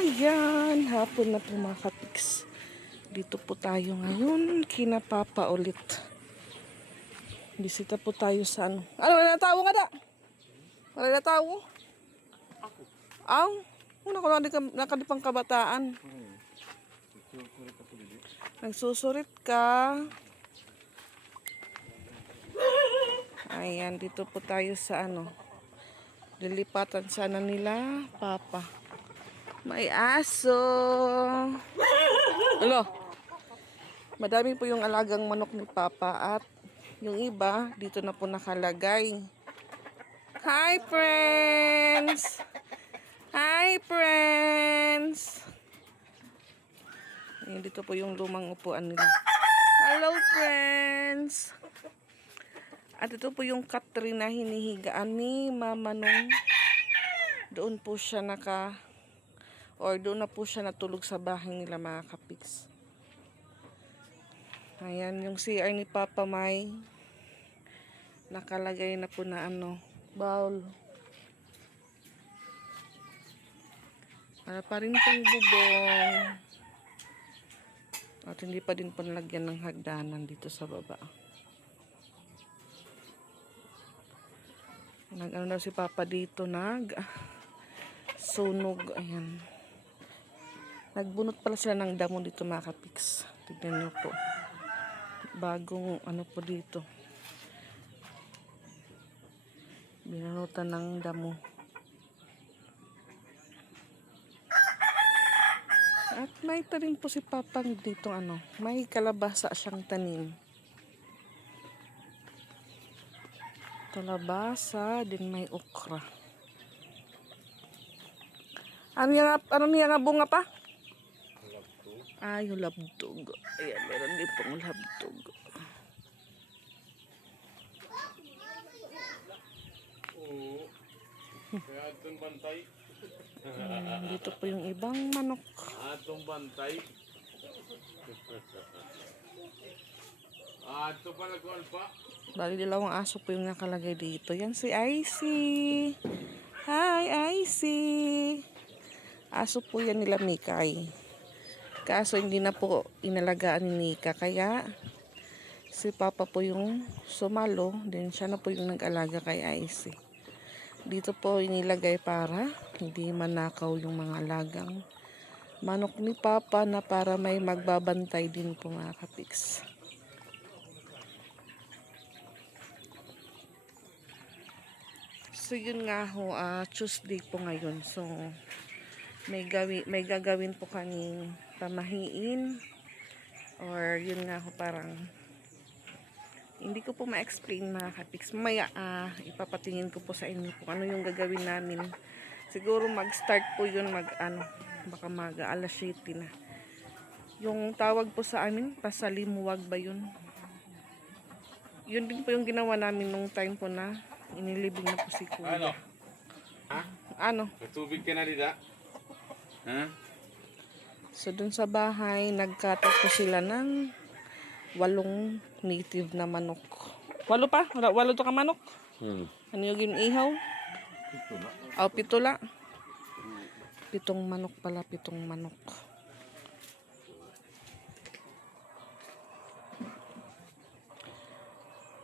Ayan, hapon na po mga kapiks. Dito po tayo ngayon, kina Papa ulit. Bisita po tayo sa ano. Ano, wala na tao nga da? Wala na tao? Ako. Aw, una ko nakadipang kabataan. Nagsusulit ako dito. Nagsusurit ka. Ayan, dito po tayo sa ano. Lilipatan sana nila, Papa. May aso. Hello. Madami po yung alagang manok ni Papa at yung iba dito na po nakalagay. Hi friends. Hi friends. Ayan, dito po yung lumang upuan nila. Hello friends. At ito po yung Catherine na hinihigaan ni Mama nung doon po siya doon na po siya natulog sa bahay nila mga kapiks. Ayan, yung CR ni Papa may nakalagay na po na ano, bowl. Para pa rin pong bubong. At hindi pa din po nalagyan ng hagdanan dito sa baba. Nag-ano daw si Papa dito, sunog, ayan. Nagbunot pala sila ng damo dito mga kapiks. Tignan nyo po. Bagong ano po dito. Binanutan ng damo. At may tanim po si Papang dito ano. May kalabasa siyang tanim. Kalabasa, din may okra. Ano niya nga bunga pa? Labtog. Ay, yung labtog. Ayan, meron din pong labtog. Oo. Kaya itong bantay. Dito po yung ibang manok. Atong bantay. Ito pala kuwan pa. Bali dalawang aso po yung nakalagay dito. Yan si Icy. Hi, Icy. Aso po yan nila Mikay. Kaso hindi na po inalagaan ni Nika. Kaya si Papa po yung sumalo. Then siya na po yung nag-alaga kay Icy. Dito po inilagay para hindi manakaw yung mga alagang manok ni Papa na para may magbabantay din po mga kapiks. So yun nga ho, Tuesday po ngayon. So may gagawin po kaming pamahiin or yun nga ho parang hindi ko po ma-explain mga kapiks. Mamaya ipapatingin ko po sa inyo kung ano yung gagawin namin. Siguro mag-start po yun baka alas 7 na. Yung tawag po sa amin, pasalimuwag ba yun? Yun din po yung ginawa namin nung time po na inilibing na po si Kuya. Ano? Ha? Ano? Natubig ka na dida? Ha? So dun sa bahay, nagkatok po sila ng 8 native na manok. 8 pa? 8 to ka manok? Ano yung ihaw? Ito na. O, 7 la. 7 manok pala, 7 manok.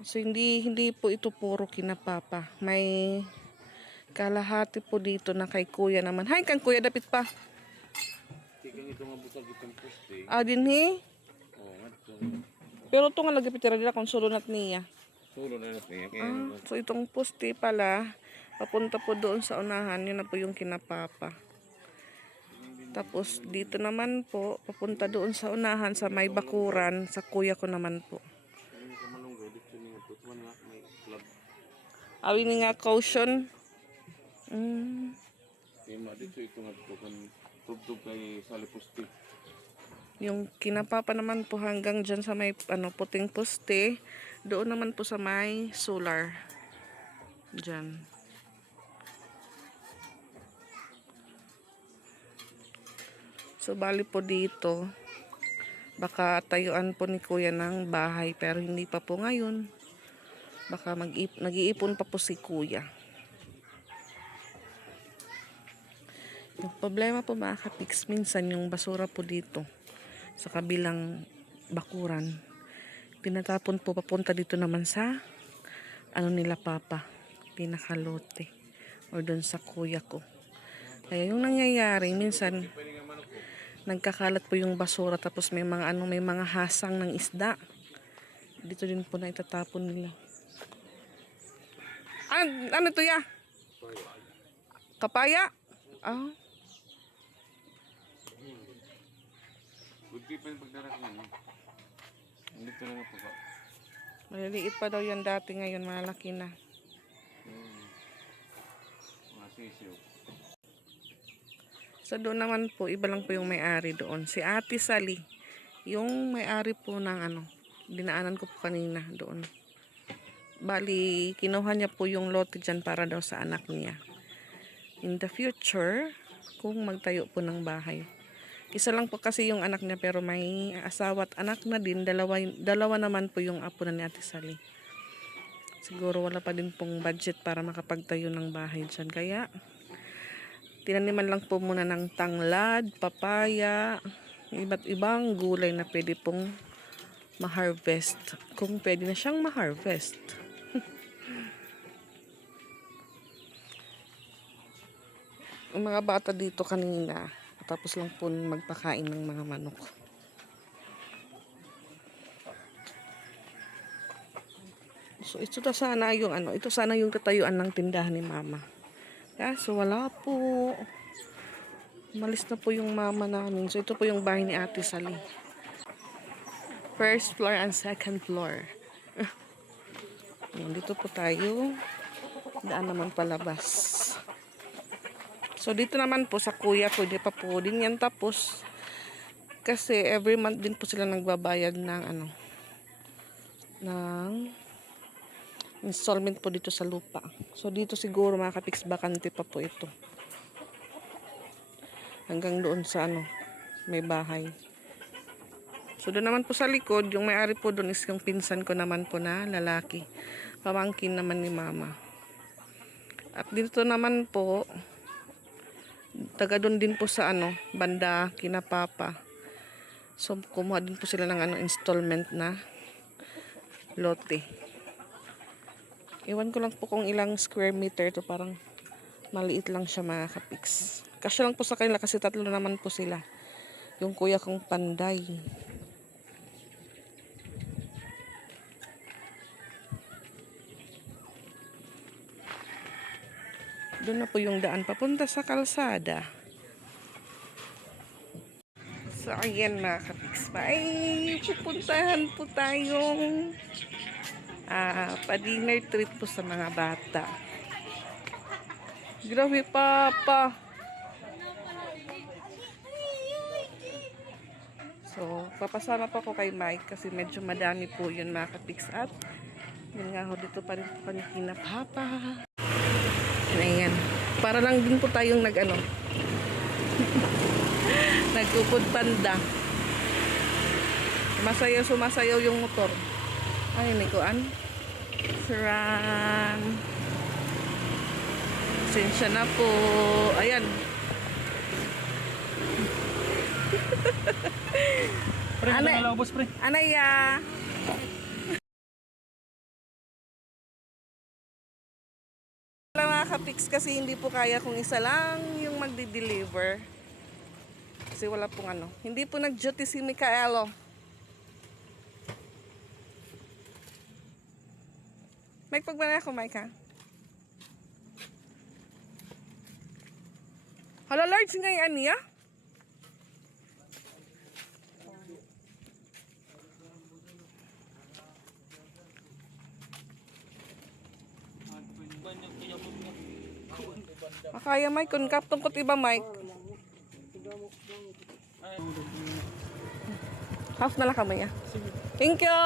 So hindi po ito puro kina Papa. May kalahati po dito na kay Kuya naman. Hay kang Kuya, dapit pa. Tikang ito nga butag itong poste. Dinhi. Oo nga ito. Pero ito nga lagi pitira nila kung sulunat niya. Sulo na natin. Kaya So itong poste pala, papunta po doon sa unahan. Yun na po yung kina Papa. Tapos dito naman po, papunta doon sa unahan sa may bakuran, sa Kuya ko naman po. hindi ka malunggay. Dito niya ito. Tuman nga may club. Awin nga caution. Kaya ma dito ito nga ito. Kan tubtub kay sali poste. Yung kinapapa naman po hanggang dyan sa may puting poste. Doon naman po sa may solar. Dyan. So bali po dito, baka tayuan po ni Kuya ng bahay pero hindi pa po ngayon. Baka nag-iipon pa po si Kuya. Yung problema po mga kapiks, minsan yung basura po dito sa kabilang bakuran, tinatapon po papunta dito naman sa ano nila papa, pinakalote or doon sa kuya ko. Kaya yung nangyayari, minsan nagkakalat po yung basura tapos may mga ano, may mga hasang ng isda. Dito din po na itatapon nila. Ano to ya? Kapaya? Ah, Buti pa yung pagdaras mo. Dito lang po ba? maliliit pa daw yan dati, ngayon malaki na. Mga sisiyo. So doon naman po, iba lang po yung may-ari doon. Si Ate Sally, yung may-ari po ng ano, dinaanan ko po kanina doon. Bali, kinuha niya po yung lote dyan para daw sa anak niya. In the future, kung magtayo po ng bahay. Isa lang po kasi yung anak niya pero may asawa at anak na din. Dalawa naman po yung apo na ni Ate Sally. Siguro wala pa din pong budget para makapagtayo ng bahay dyan. Kaya, tinaniman lang po muna ng tanglad, papaya, iba't ibang gulay na pwede pong ma-harvest. Kung pwede na siyang ma-harvest. Ang mga bata dito kanina, tapos lang po magpakain ng mga manok. So ito na sana yung ano, ito sana yung tatayuan ng tindahan ni mama. Kaso wala po. Umalis na po yung mama namin. So ito po yung bahay ni Ate Sally. First floor and second floor. Ayan, dito po tayo. Daan naman palabas. So dito naman po sa kuya ko, hindi pa po din yan tapos. Kasi every month din po sila nagbabayad ng ano, ng installment po dito sa lupa. So dito siguro mga kapiks, bakante pa po ito. Hanggang doon sa ano, may bahay. So doon naman po sa likod, yung may-ari po doon is yung pinsan ko naman po na lalaki. Pamangkin naman ni mama. At dito naman po, taga doon din po sa ano, banda kina papa. So kumuha din po sila ng ano, installment na lote. Iwan ko lang po kung ilang square meter to, parang maliit lang siya mga kapiks. Kasya lang po sa kanila kasi tatlo naman po sila. Yung kuya kong panday. Doon na po yung daan papunta sa kalsada. So ayan mga kapiks, ay pupuntahan po tayong pa-dinner trip po sa mga bata. Grabe papa. So papasama pa ko kay Mike kasi medyo madami po yun mga kapiks. At yun nga ho, dito pa rin po kami kina papa. Ayan. Para lang din po tayong nag-ano. Nagkupod panda. Sumasayaw yung motor. Ay, nikuan. Saran. Sensya na po. Ayan. Anaya. Mga kapiks kasi hindi po kaya kung isa lang yung magdi-deliver. Kasi wala pong ano. Hindi po nag-duty si Mikaelo. Mike, pagbana ako, Mike, ha? Hala, large nga yan niya? Makaya, Mike. Kung kaptong kot iba, Mike. Half na lang kamay, ah. Thank you!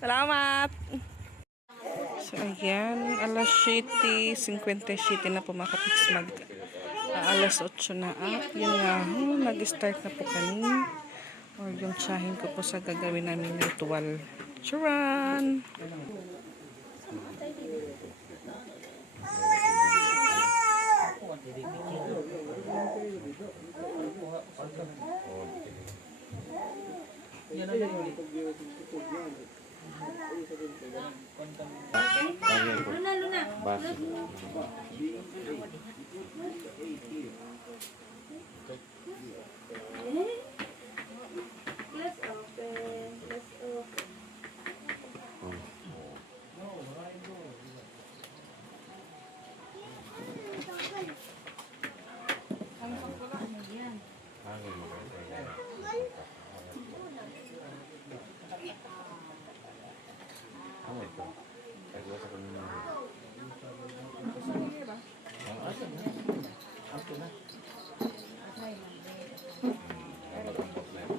Salamat! So, ayan. Alas 7:57 na po mga kapiks. Alas 8 na. At yun nga, nag-start na po kami. Or yung tsahin ko po sa gagawin namin ritual. Charan! Luna. Base. Let's open. Let's open. Ano ito? Ay, diba sa kanina? Ang asa na? Asa na? Ano ang box na ito?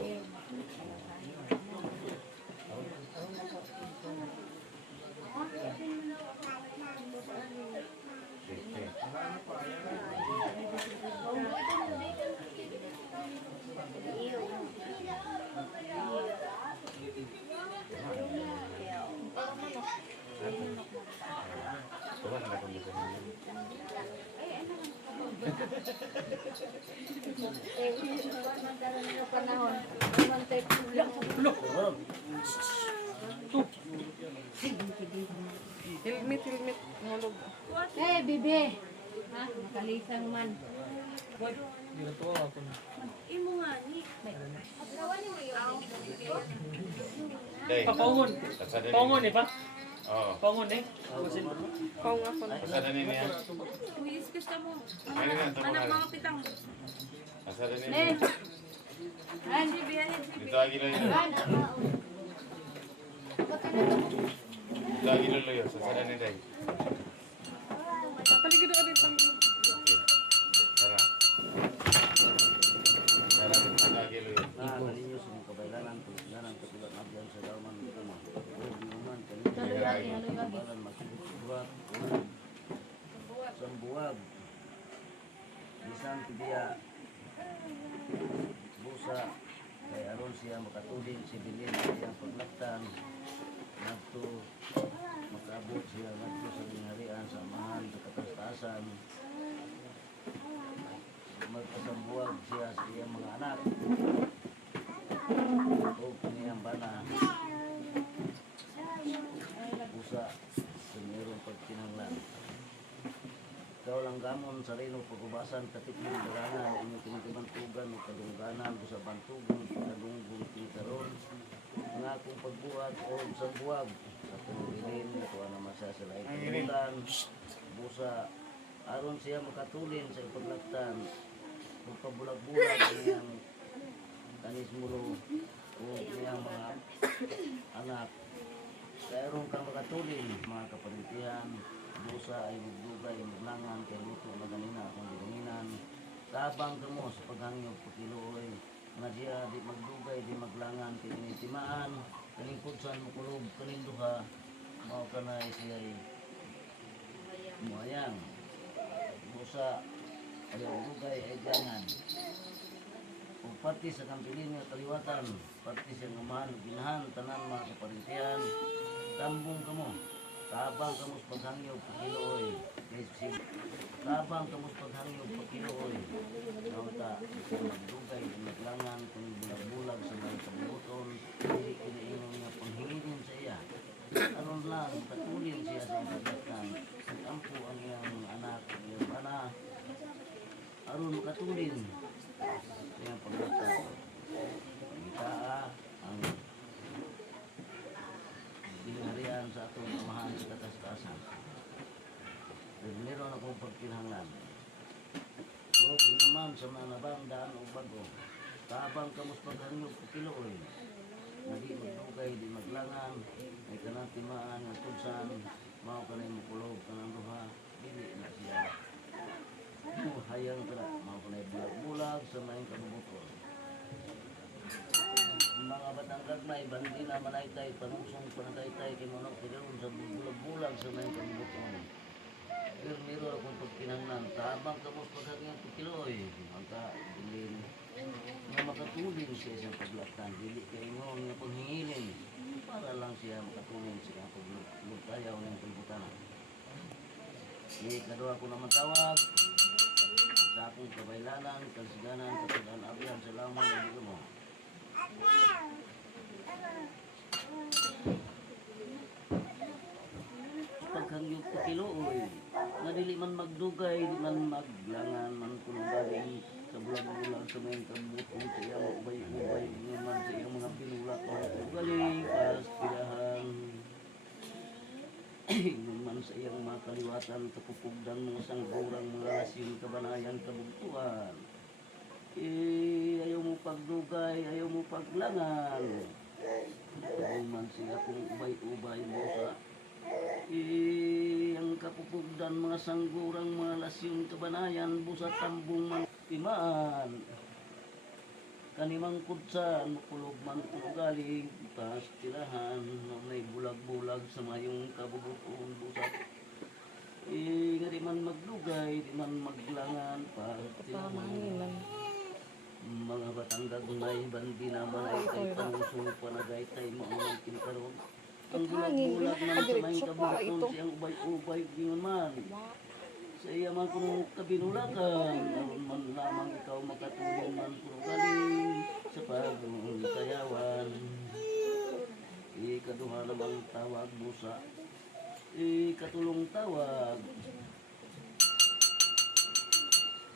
Sige. Diba na nakambisa niya? Panahon. Helmet, hulog. Eh, bibi. Ha? Nakalisang man. Imo nga ni. Day. Paungon. Kasada Paungon niya. eh pa? Oo. Paungon eh. Pau nga po. Kasada niya. Wis gusto mo. Ano nga ito Anak mga? mga pitang. Kasada Ne. niya. Han bibi han bibi. Dito lagi lang yun. Han. Dito lagi lang yun. Kasada ni Day. Paligid ako dito. Okay. Tara. Tara, dito lagi lang yun. Kalinyo sa mga kabaylanan, tulad katulad na biyan sa dauman dito mo. Huwag naman kalinyo. Tuloy lagi, tuloy lagi. Balan magsubuhat, sambuwag. Bisan tibiya. Busa. Kay aron siya makatulin si Bilin sa iyang paglaktan. Nagto makabot siya nagto sa lingharian sa mahal sa katastasan. Magkasambuwag siya sa iyang mga anak. O kaniyang bana. Pusa sa mayroong pagkinanglan. Ikaw lang gamon sa rin o pagubasan katik ng darangan inyong kinikibantugan o kadungganan o sa bantugan pagkadunggun kinikaroon ang akong pagbuhat o sa buwag sa tumulinin ito naman siya sa lahat ng busa aron siya makatulin sa ipaglaktan o pabulag-bulag niyang kanis mulo o niyang mga anak kayroon kang makatulin mga kapanitihan busa ay magdugay maglangan kay luto na ganina akong gilanginan tabang kamo sa paghangyo pakiluoy nga diya di magdugay di maglangan kay initimaan kaning pudsan mo kulob kaning duha mao kanay siya moyang busa ayaw dugay ay jangan kung pati sa kampilin nga kaliwatan pati sa ngamahan ginahan tanan mga kaparintihan tambong kamo tabang kamo sa paghangyo pakiluoy tabang kamo sa paghangyo pakiluoy nauta sa magdugay naglangan kung bulag-bulag sa mga kabuton hindi kinaingon nga panghingin sa iya aron lang katulin siya sa pagdaktan ampo ang iyang anak iyang ana aron makatulin sa iyang pagdaktan itaa ang binarihan sa atong amahan sa katastasan. Meron akong pagkinahanglan. Huwag naman sa mga nabandaan o bago. Tabang kamus paghanyog pakiluoy. Nadi magdugay, di maglangan. May kanatimaan, ng tudsan. Mao ka na mukulog ka ng duha. Dili na siya. Hayang ka na. Mao ka na bulag-bulag sa mga kabubuton. Mga batang gagmay, bandi na manaytay, panusong panagaytay, kinunog pagkaroon sa bulag-bulag sa mga kabubuton. Pero meron akong pagkinangnan, tabang kamos paghangyan pagkiloy, magka bilin na makatulin siya sa paglaktan, dili kayo nga panghingilin, para lang siya makatulin siya paglutayaw ng pagbutangan. Kadua ko naman tawag, sa akong kabaylanan, kalsiganan, katadaan abyan, salamat, hindi ko mo. Paghangyog ko kiluoy, nga dili man magdugay, di man maglangan, man kuno galing sa bulag-bulag sa may kabutong sa iyang ubay-ubay, di man sa iyang mga pinulat o galing pastilahan. Yun man sa iyang mga kaliwatan, kapupugdan mga sanggurang, mga lasing, kabanayan, kabugtuan. Ayaw mo pagdugay, ayaw mo paglangan. Yun man siya kung ubay-ubay mo sa ang kapupugdan mga sanggurang mga lasyong kabanayan busa tambong man timaan kanimang kutsan makulog man kuno galing pastilahan na may bulag-bulag sa mayong kabubuton busa nga di man maglugay di man maglangan pastilahan Pamahilan. mga batanggag may bandi naman ay kay panusong panagay tay mga kinikaroon. Ang bulag-bulag man sa may kabuton siyang ubay-ubay gingon man. Sa iya man kung kabinulakan, naroon man lamang ikaw makatulong man kung galing sa pagkayawan. Ikaduha namang tawag mo sa ikatulong tawag.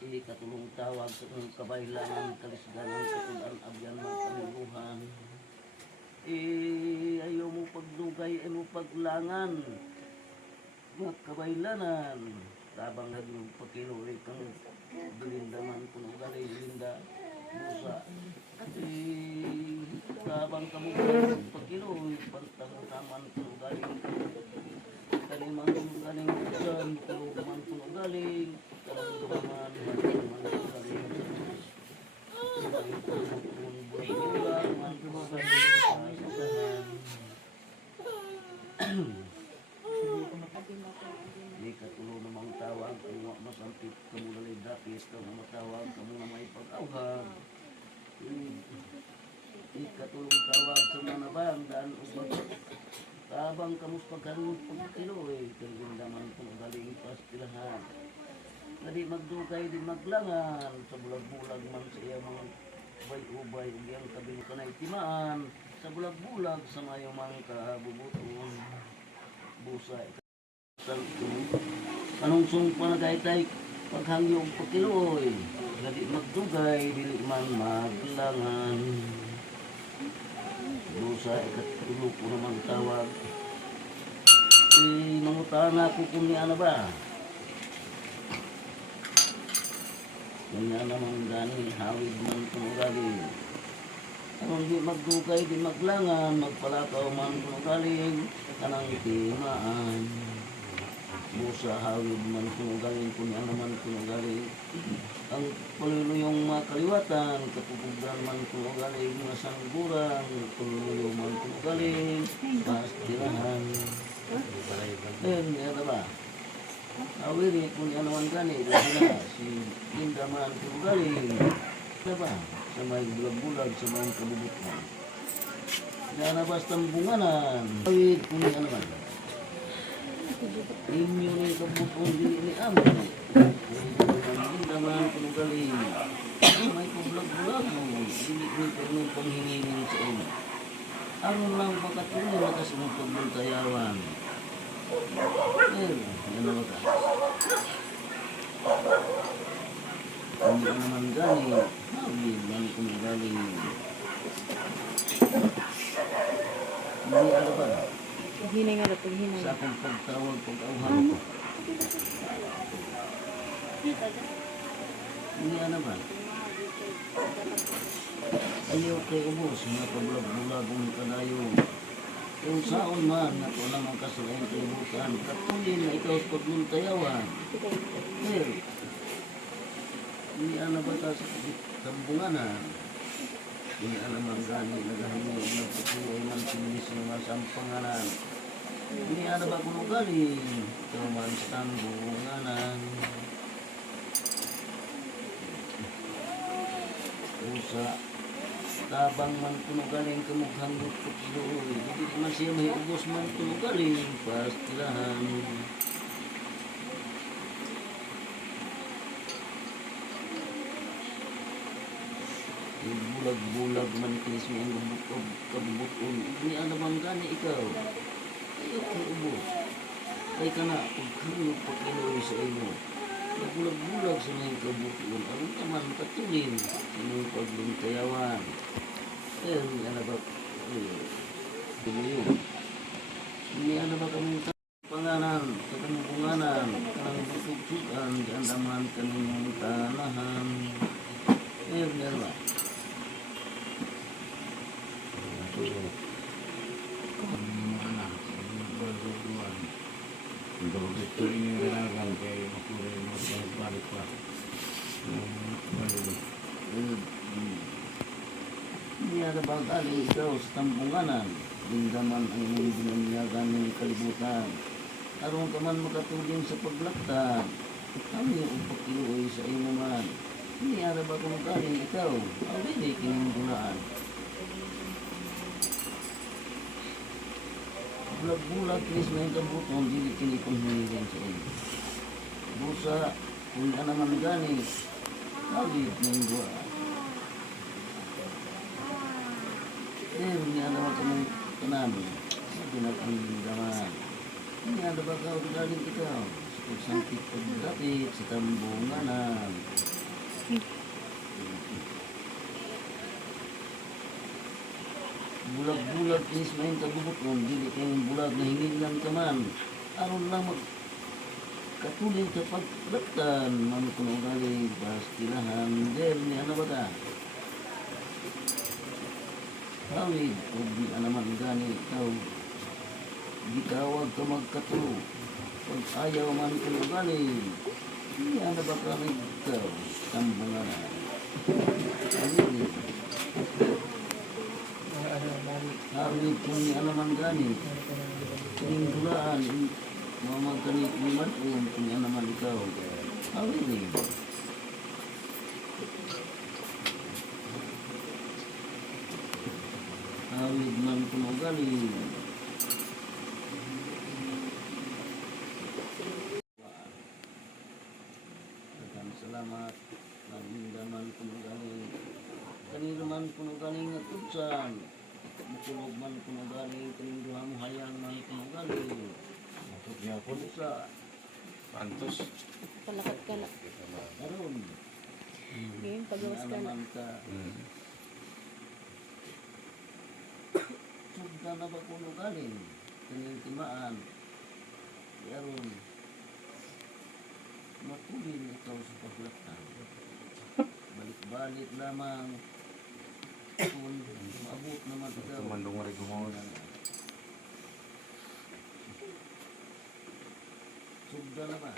Ikatulong tawag sa kabaylangan, kalisganan, katulan, abyan, mga kamiluhan. Ayaw mo pagdugay, ayaw mo paglangan. Mga kabaylanan, tabang naging pakinulit kang dalindaman kung ugali, linda, busa. Tabang kamugan, pakinulit, pantang-taman kung ugali. Kanimang kung ugaling kusan, kalugaman kung ugali. Kalanggaman, man kung ugali. Di katulo namang tawag kung masampit kamu lalay dapis kung matawag kamu na may pag-awhag. Di katulong tawag sa mga bangdan o tabang kamus pagkanong pagtiloy kalindaman kung galing pastilahan. Na di magdugay, di maglangan sa bulag-bulag man sa iya mga ubay-ubay ug iyang kabinukan ay timaan sa bulag-bulag sa mayong mga kabubuton busay kanong sung panagaytay paghangyog pagkiloy nga di magdugay dili man maglangan busay katulo ko naman tawag mangutana ko kung niya na ba. Kanya naman gani, hawid man kung galing. Kung di magdugay, di maglangan, magpalakaw man kung galing, kanang timaan. Busa, hawid man kung galing, kanya naman kung galing. Ang paluluyong mga kaliwatan, kapupugdan man kung galing, mga sangguran, paluluyong man kung galing, pastirahan. Yan ba? Awiri kung ano man gani, na si Linda man kung galing. Ano ba? Sa may bulag-bulag, sa may kabubutan. Yan na basta bunganan. Awiri kung ano man. Inyo ni kabubutan dili ni Amo. Linda man kung galing. May bulag-bulag mo. Dili ni kung panghingin sa inyo. Ano lang makatulong na kasi mong pagbuntayawan. Yan naman ka. Hindi ka naman gani. Hawid lang kung galing. Hindi ano ba? Paghinay nga paghinay. Sa akong pagtawag, pag-auhan ko. Hindi ano ba? Ayaw kay ubos, mga pablag-bulagong kadayo. Kung saon man, ako lang ang kasalayan kalibutan, katulin na ikaw sa pagmuntayawan. Pero, hindi ana ba ta sa tambunganan? Hindi ana man gani, nagahangin, nagpatuloy ng sinis ng mga sampanganan. Hindi ana ba kung galing, ikaw man sa tambunganan. Usa, tabang man kuno galing kamukhang lukot doon. Hindi man siya may ubos man kuno galing pastilahan. bulag-bulag man kinis mo ang kabubuton. Ini ano man gani ikaw. Ayaw ko ubos. Ay ka na, pagkano pagkinuwi sa inyo. Bulag-bulag sa mga kabubuton. Ang naman katulin sa inyong pagluntayawan. Eh, hindi ano ba? Hindi ano ba kami panganan, sa kanyang punganan, kanang busugsugan, diyan naman kanyang tanahan. Eh, hindi ano ba? Kalau gitu ini renangan kayak makulay mo sa balik pa. Hindi ano ba galing ikaw sa tampunganan, dindaman ang iyong binanyagan ng kalibutan. Aron ka man makatulong sa paglaktan, kami ang pagkiluoy sa iyo naman. Hindi ano ba kung galing ikaw, ang hindi kinundulaan. Bulag-bulag kinis na yung kabuton, hindi kinipanghilirin sa iyo. Busa, kung ka naman gani, kawit ng buwan. Eh, hindi naman kamong kanami, sa pinapanglindaman. Hindi ano ba ka galing ikaw, sa pagsangkit pagdapit, sa tambunganan. Bulag-bulag kinis na yung kabubuton, hindi kayong bulag na hinilan ka man. Aron lang magkatuloy ka paglaktan, man kung galing, pastilahan, der, ni ano ba ka? Hawid, o di ka naman gani, ikaw, gitawag ka magkatulo. Pag ayaw man kung galing, hindi ano ba ka ikaw, tambunganan. Hawid, hawid kung ni ano man gani, tiningdulaan, mamagkani liman kung ano man ikaw. Hawid eh. Hawid man kung galing. Salamat. Nagmindaman kung galing. Kanino man kung galing at tutsan. Mukulog man kung galing. Kanino mo hayang man kung galing. Masuk niya po. Sa Pantos. Palakat ka na. karon. Ngayon, pagawas ka na. Naman ka. Sugda na ba kung galing? Kanino timaan. Karon. Matulin ikaw sa paglaktan. Balik-balik lamang kung maabot naman ikaw. Tumandong rin gumawa. Sugda na ba?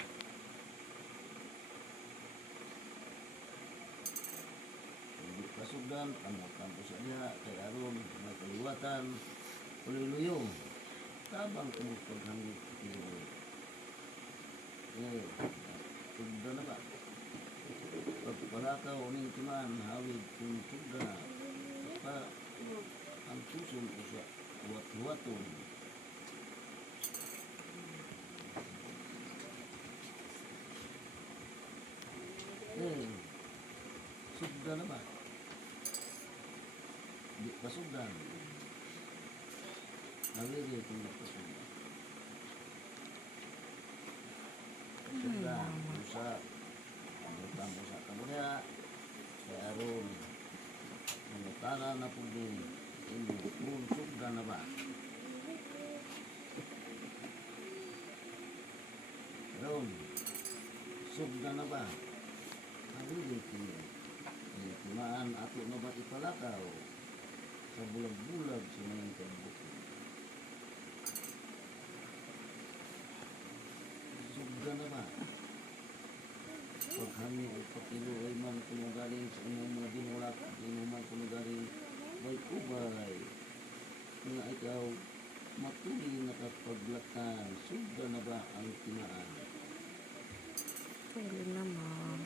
Hindi pa sugdan, kamot-kampo sa diha, kay aron, may kaliwatan, uliluyo. Tabang kumot paghangit ilo. Sugda na ba? Pagpalakaw ning timan, hawid kung sugda na. Pa, ang puson ko sa huwat-huwaton. Sugda na ba? Di pa sugdan. Nawiri kung di pa sugdan. Sugda, busa, ang busa kamunya, kaya aron, manutana na po din, kung sugda na ba? Aron, sugda na ba? Nawiri kung timaan ato na ba ipalakaw sa bulag-bulag sa mga kabubuton. Sugda na ba? Pag kami o pakiluoy man kung sa inyong mga binulak, inuman kung galing may kubay, na ikaw matuloy na kapaglaktan. Sugda na ba ang timaan? Pwede naman.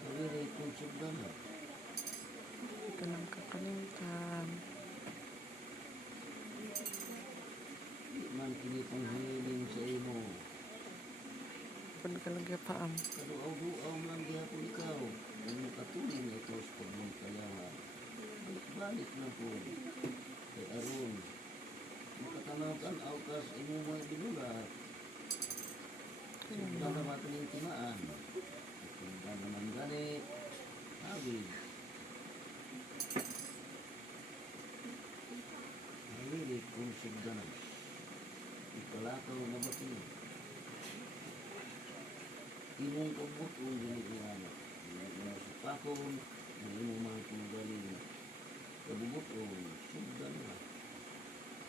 Nawiri kung sugda na. Ito nang kakalimutan. Di man kini panghiling sa imo. pud kalagya paam. Kaduaw-duaw lang gihapon ikaw. Kung katuling ito sa pagmuntayawan. Balik na po. Kay aron. Makatanaw-tanaw ka sa imong mga binulat. Sugda na ba ito yung timaan? Sugda naman gani. Habig. Halilig kung sugda na. Ikalakaw na ba ito? Imong kabut kung ginigyan. Ginigyan sa pakon. Ang imong mga pinagaling. Kabubot o sugda na.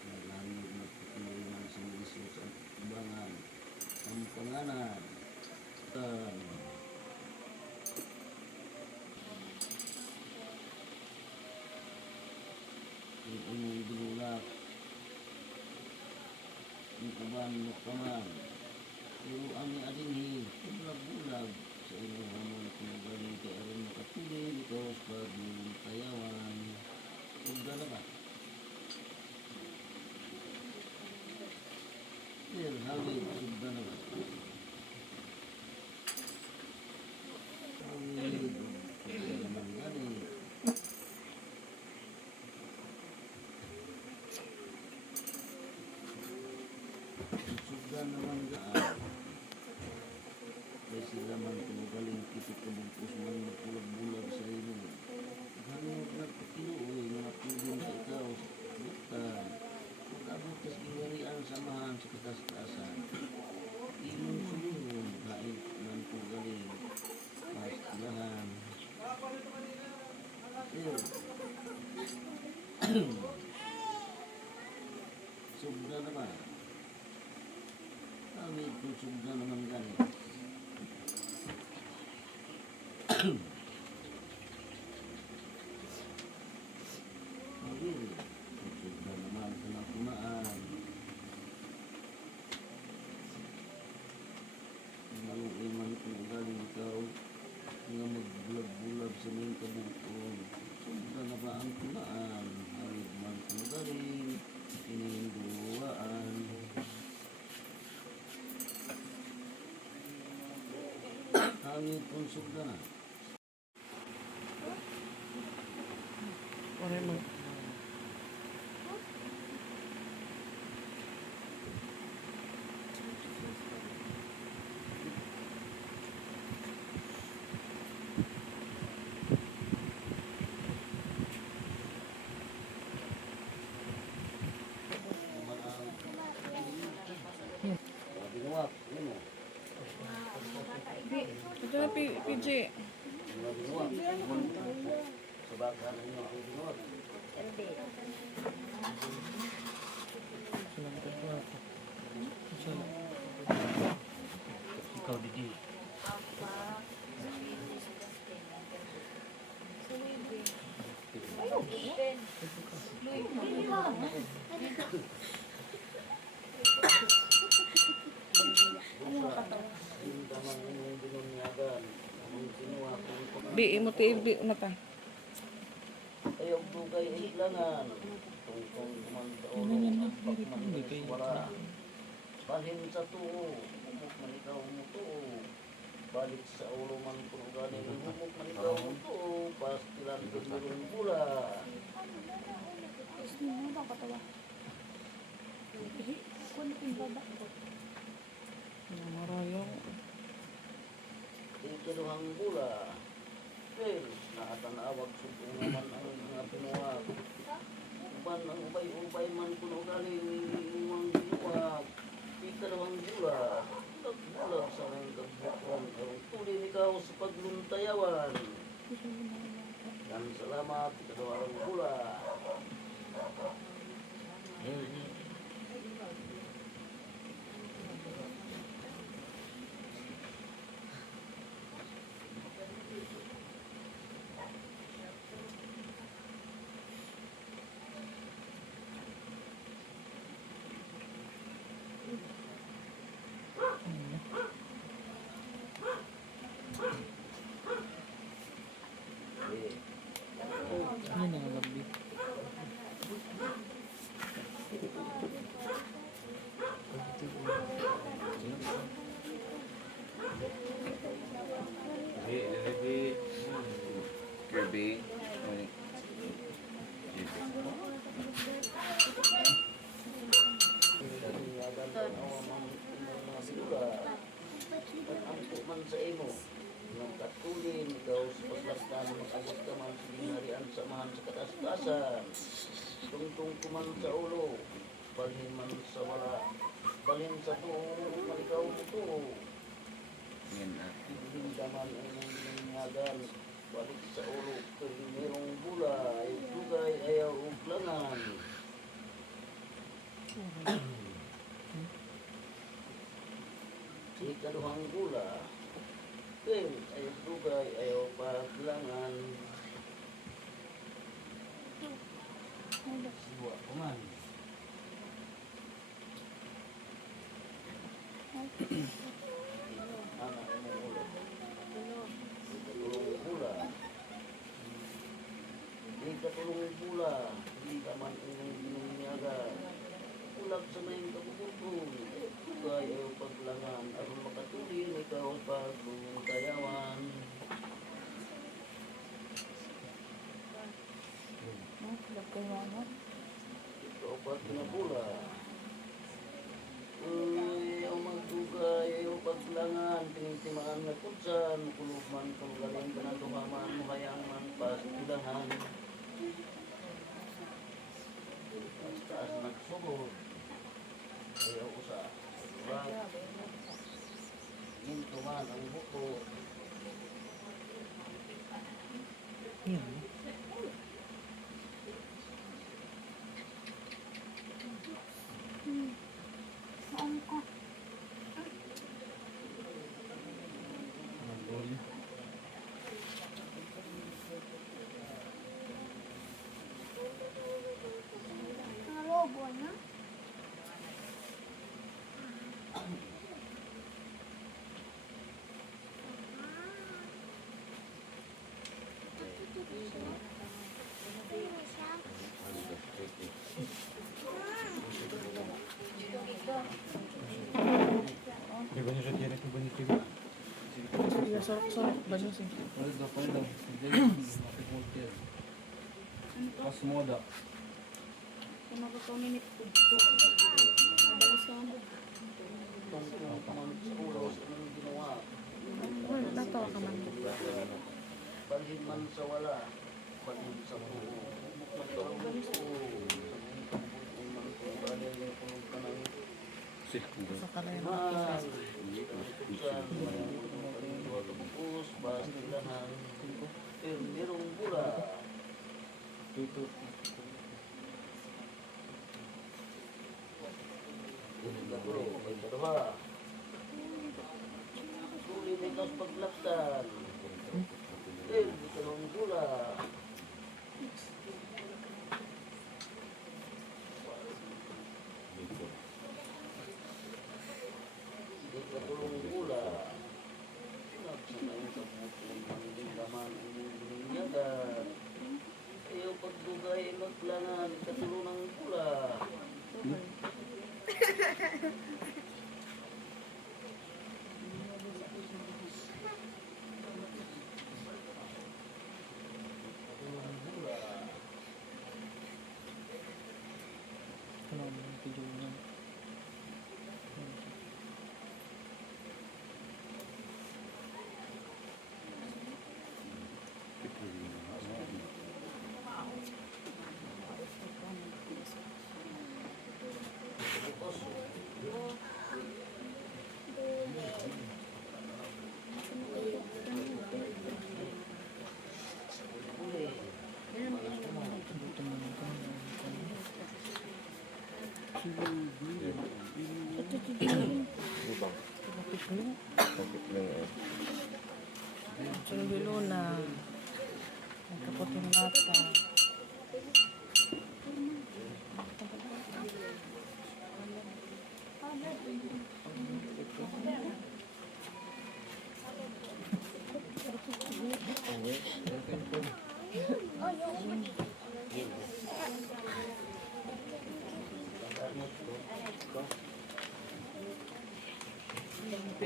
Naghanap na pagkinalingan sa milisyo sa ibangan. Ang panganan. Yung imong binulak. Yung uban mo kaman. Pero ang adinhi, bulag-bulag sa imong hamon pinagaling kay aron makatuloy ikaw sa pagtayawan. Sugda na ba? Sir, hawid, sugda na ba? Hawid, sugda naman gani. Sugda naman gaan. Kaya sila man pinagaling kitik kabugpos man magbulag-bulag sa ino. Hanap na pakiluoy nga napilin sa ikaw sa butan. Magabot kas gingarian samahan sa katas-tasan. Imong sulungon, hain man po galing. Mas ilahan. Sir. Sugda naman. Kawit kung sugda naman galing. Mabili. Sugda naman sa nakunaan. Maluoy man kung galing ikaw nga magbulag-bulag sa mga kabukon. Sugda na ba ang kunaan? Hawid man kung galing. Ininduwaan. Hawid kung sugda na. Wala mo. Binuwak, yun o. Ito na PJ. Binuwak. Sa baka na yun ang binuwak. Ikaw didi. Yung tamang yung binunyagan. Ang kinuha kong Bi mo ti bi mata. ayaw dugay ay ilangan. Tungkong kumantaon. Wala. Balhin sa tuo. Humok man ikaw mo tuo. Balik sa ulo man kung galing. Humok man ikaw mo tuo. Pastilan ko meron bula. Marayang. Ikaduhang bula. Well, nakatanawag subong naman ang mga pinuwag. Uban ang ubay-ubay man kuno galing imong binuwag. Ikaduhang bula. Bulag-bulag sa mga kabukuan. Ang tuloy ikaw sa pagluntayawan. Dan salamat. Ikaduhang bula. Ano na labi? sa imo. Ng katulin, ikaw sa paglagdan, mag-abot ka man sa ginharian samahan sa katastasan. Tungtong kuman sa ulo, balhin man sa wala, balhin sa tuo, malikaw mo tuo. Yan na. Hindaman ang mong binyagan, balik sa ulo, kay merong bulay, dugay ayaw uglangan. Ikaduhang gula, kay ayaw dugay ayaw paglangan. Siwa kuman. Anak mo ulo. Ikatulong pula. Ikatulong pula. Hindi ka man inyong binunyagan. Ulag sa may kabukutong. Kaya ayaw paglangan. Aron makatulin ikaw pagbukayawan. Ikaw pa pinapula. Uy, ang magdugay, ayaw paglangan, tinitimaan na kutsan, kulugman, kagaling ka na tuhaman, muhayang man, pastilahan. Taas-taas nagsugod, ayaw usa, bag, gintuman ang buko. Moda. Tungkol ka man sa ulo sa inyong ginawa. Natawa ka man. Balhin man sa wala, balhin sa tuo. Magkaroon ng tuo. Sa mga man kung balhin yung kulog ka ng Sa kalay na. mahal. Kutsan, mayang mga kalindwa kabukos, bastilahan. Merong bula. Ikadulo, ikaduha. Sulit ikaw sa paglaktan. Ikalawang gula. Ikatulong gula. Nagsanayin sa bukong ang laman ang bininyagan. Ayaw pagdugay maglangan, ikatulong ng gula. Sulo na. Nagkaputing lata.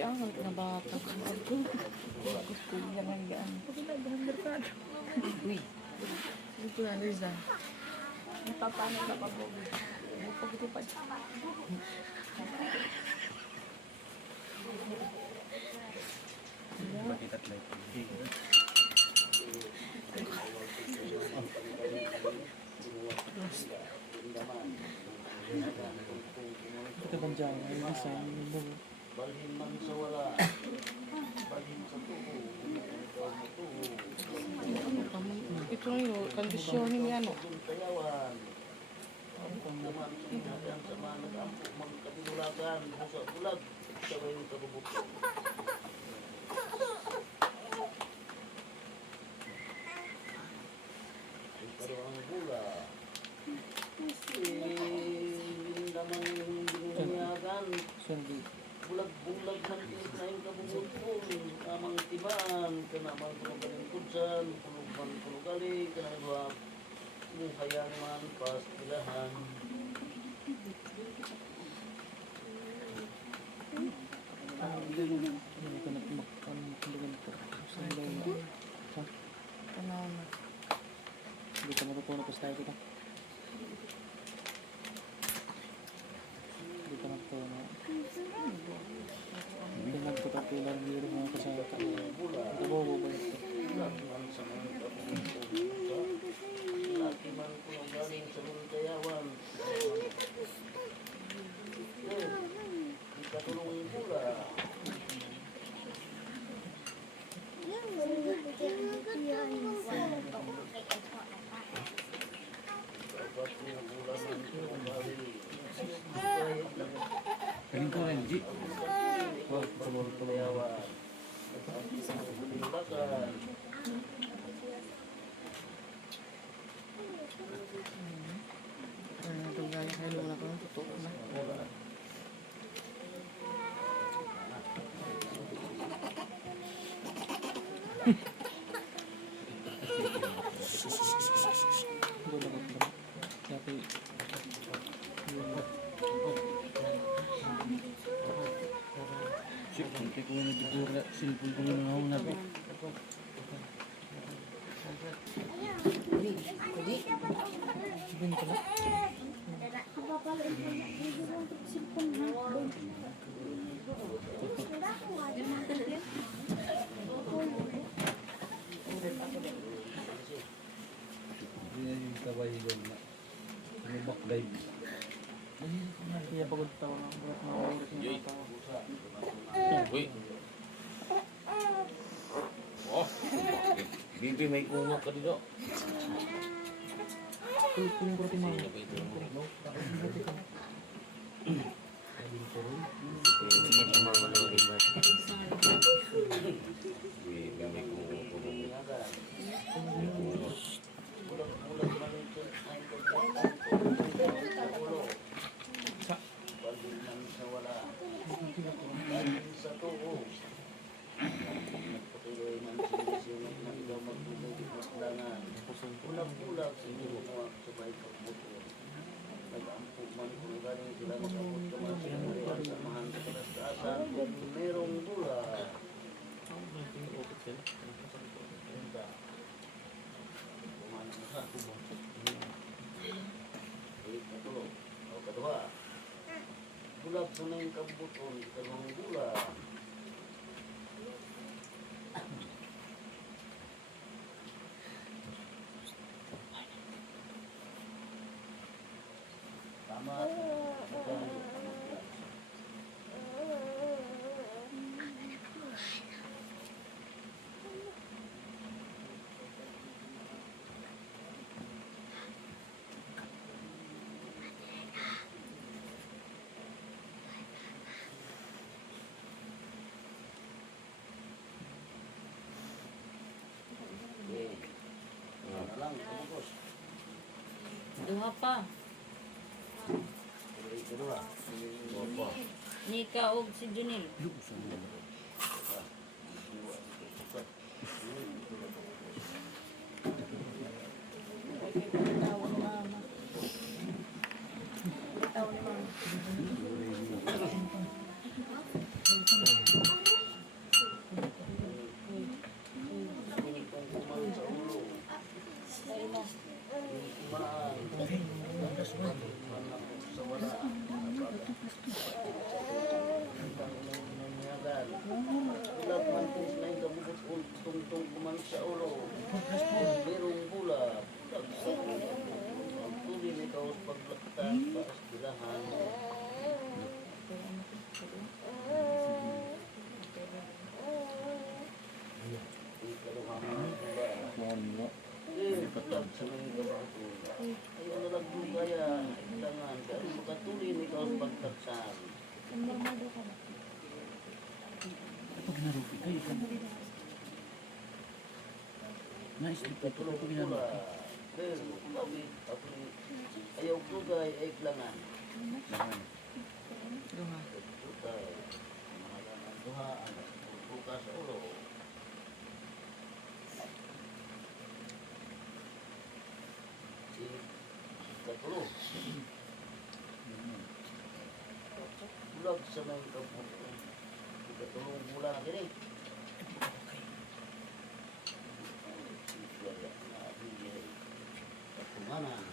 Ang na bata ko. Gusto niya nga gaan. Pagkakadahan merkado. Uy. Dito na, Liza. Napapano na pa po. Pagkakipad. Ito bang dyan? Ay, nasa mo. Balhin man sa wala. Balhin sa tuho. Ikaw mo tuho. Ito yung kondisyonin niya, no? Tayawan. Naman sinahan sa mga nag-ampo, magkabinulagan, busa bulag, sabay yung kabubuto. Pero ang bula, naman yung binunyagan, Sundi. bulag-bulag hantis na yung kabubuto, amang tiban, kanamang kunugaling kudsan, kunugali, kanagawa, hayang man, pastilahan. Hindi ko na tumakan ko. Sunday. Ha? Ano na? Hindi ka matutunan pa tayo dito. Hindi ka matutunan. Hindi nagpatapilan dito mga kasama. Ito bobo ba ito? Lakman sa mga kabubuto, laki man kunugaling sa muntayawan. Ikatulong yung bula. Dapat yung bula man kunugaling. Kaling ko rin, G. Muntayawan. Bulilakan. Ano ito gaya kayo luna ko? Totoo na. Bola ko ba? Dati. Sip, kunti ko na digura. Silpul ko na ako na. Ibin ka ba? Yan yung kabayo doon na. May backdive. Kaya pagod tao na. Bulat na ulit ng tao. Uy. Oh. Bibi may kumok ka dito. Piling ko rin mga. Bulag-bulag man ito ay pagkakulo. Balhin man sa wala. Balhin sa tuho. Nagpatuloy man sinusunod na ikaw magtulog maglangan. Bulag-bulag sa inyo mga sabay pagbuto. Nag-ampo man kung galing sila nakapot ka man sa inyo sa mahal sa kalastasan. Kung merong bula. Bulag sa nang kabuton, kalong bula. Tama. Lang, kumukos. Duha pa. Kedua. Opo. Nika og si Junil. sa mga kabato. Ayaw na lang doon kaya, kailangan, kaya makatulin ikaw sa pagtaksan. Pag narupi kayo, naisip ka Tulog ito ko ginagawa. pero kawit, ayaw ko gay, ay kailangan. Laman. Duha. Tutay, mahalan ang duha, ang bukas sa ulo. Katulog. Bulag sa may kaputo. Katulog mula na kini. Katumanan.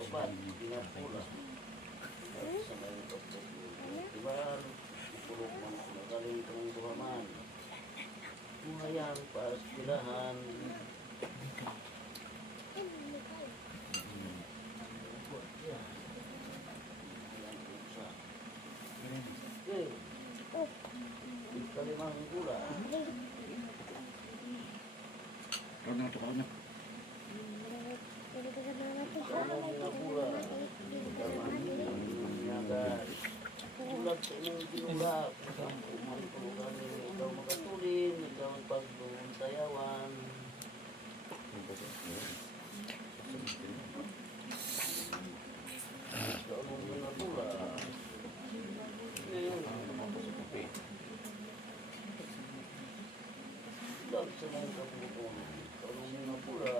Obat, pinapula. Sa may kaputo. Diba, pulog man magaling ka ng buhaman. Buhayan, pastilahan. Kalimang gula. Kau na ito, kau na. Kalimang mga gula. Ulag sa inyong ginula. Kung maripulugan ikaw makatulin, ikaw ang pagduntayawan. Ikaw ang mga gula. Ulag sa mga kaputon. Ikaw ang mga gula.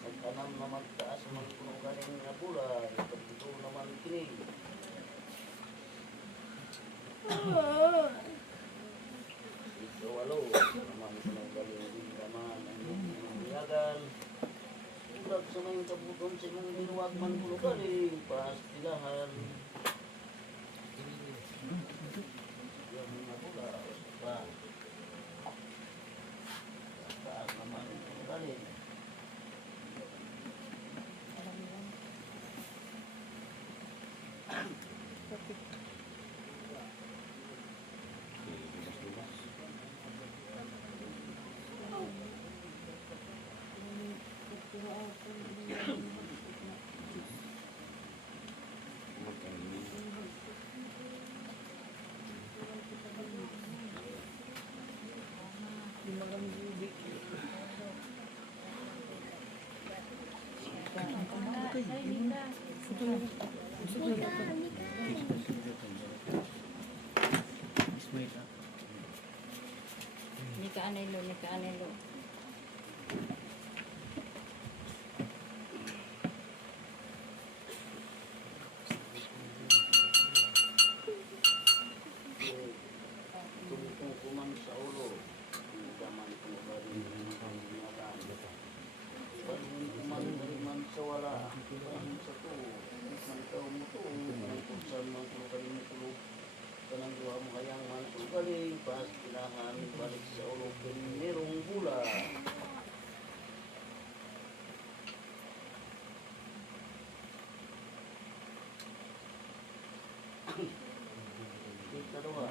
Nagtanam na magtaas ang mga punong galing na pula. Ito naman kini. Ito walo. Naman punong galing din naman. Ang niyagan. Ulag sa mga kabuton sa mga binuwag man punong galing. Pastilahan. Yan mga pula. Pa. Taas naman punong galing. Wait, ah. Ni ka anay lo. Tungkuman sa ulo. Daman ko ba rin ang pangyagaan. Pagkuman sa wala. Pagkuman sa to. Ang tao mo to. Ang kursan ng pulugaling mo tulog. Kanang duha mo kayang man pulugaling. Pastilahan. Balik sa ulo. Merong bula. Kita doa.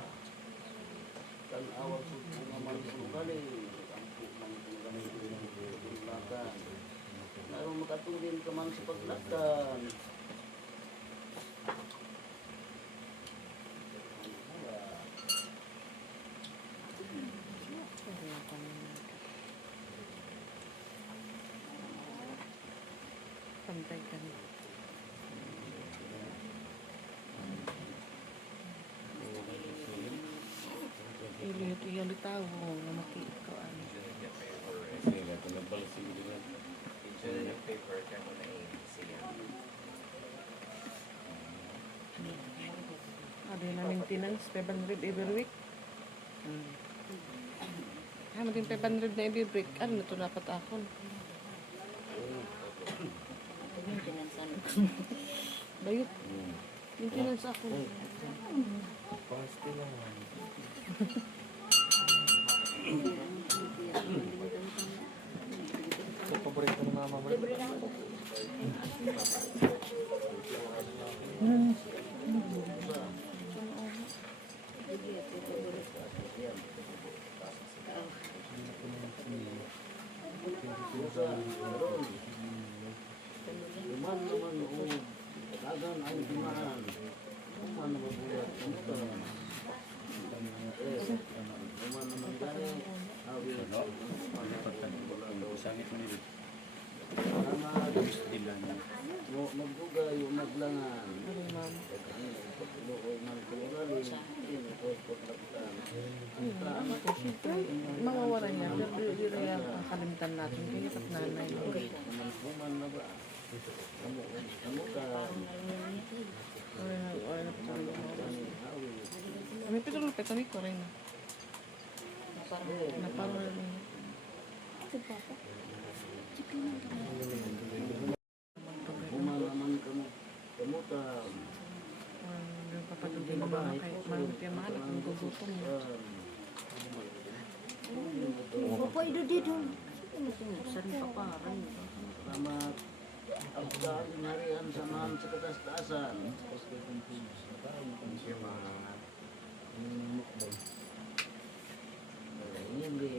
Kan awal suku ngaman pulugaling. Ampu man pulugaling ng pulugalan. Naroon makatulin ka man sa paglakdan. Pantay ka na. Ili tao nga makita ano. Sila ito nagbalasig nila. Ada na maintenance 500 every week. Mo din 500 na every week. Ano na ito dapat akon? Maintenance ano. Bayot. Maintenance ako. mabalik. Pusa, karon. Duman naman o dagan ang dumaan. Duman naman bulat. Ano ka naman? Duman naman gani. Awi. Sangit mo nito. Salamat. Gusto nila na. Magdugay o maglangan. Ano, ma'am? Pagluoy man kulungan. Ito paglapitan. Mawawala niya. Pero di rin yan kakalimutan natin. Kaya kat nanay. Kuman na ba? Kamu ka. May pitulong petani ko rin. Naparo rin. Kumalaman kamu. Kamu ka. Papadugin mo mama kay marami kaya mga anak ng gugutom mo. Salamat. Ang dahil harian samahan sa kataas-taasan. Hindi.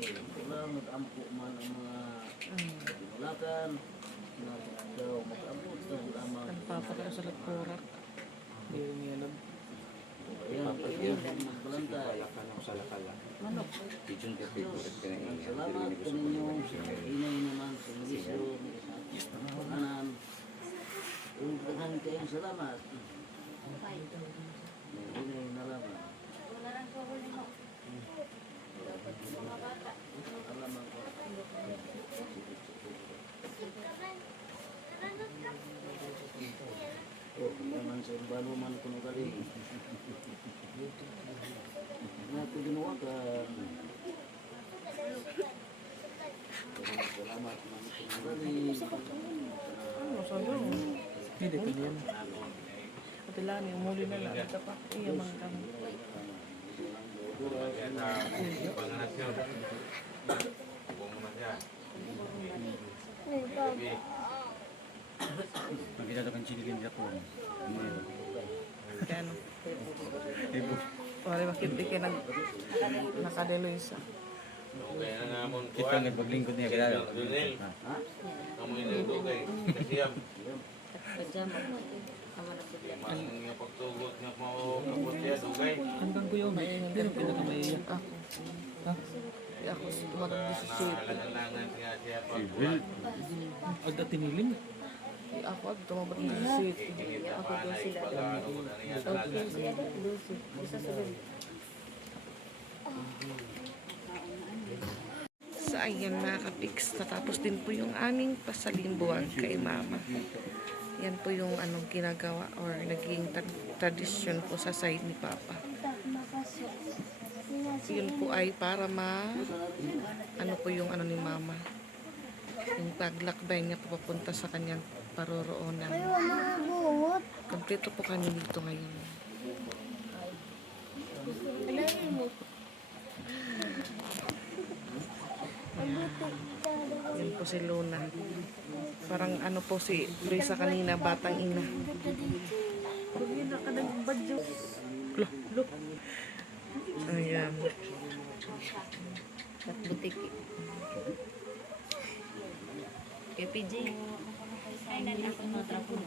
Walang nag-ampo man ang mga pinulakan. Na daw mag-ampo na lamang. Nagpapakayo sa lagpurak. Hindi rin yan. Ayan, magbalantay. Salamat sa ninyo. Inay naman sa milisyo. Pagkanan. Daghan kayong salamat. Inay na lamang. Salamat po. Naman sa imbalo man kuno kali. Naku ginawa ka. Salamat man kuno kali. Ano, sabi mo? Hindi ko yan. Pati lang, yung muli na lang. Ito pa, iya man kami. Panganas yun. Buong naman siya. Magkita ito kang chilikin niya po. Kaya ano? Wala bakit di ka nakadeloy sa. Kaya na namon po. Kita nga paglingkod niya kaya. Junel. Kamu yung nagdugay. Kasi yan. Mas nga pagtugot nga mawakapot siya, dugay. Hanggang ko yun. Hindi na pinakamaiyak. Ako. Ha? Ako mag-17. Nahalangan siya pa. Agda tinilin. Ako at tumabot ng 17. Ako doon sila. So ayan mga kapiks, natapos din po yung aming pasalimbuhan kay mama. Yan po yung anong ginagawa or naging tradisyon po sa side ni papa. Yun po ay para ano po yung ano ni mama. Yung paglakbay niya po papunta sa kanyang paroroonan. Kompleto po kami dito ngayon. Yan po si Luna. Parang ano po si Luisa kanina, batang ina. Look. Ayan. At butik. PJ. Ay, nani ako mga trapon.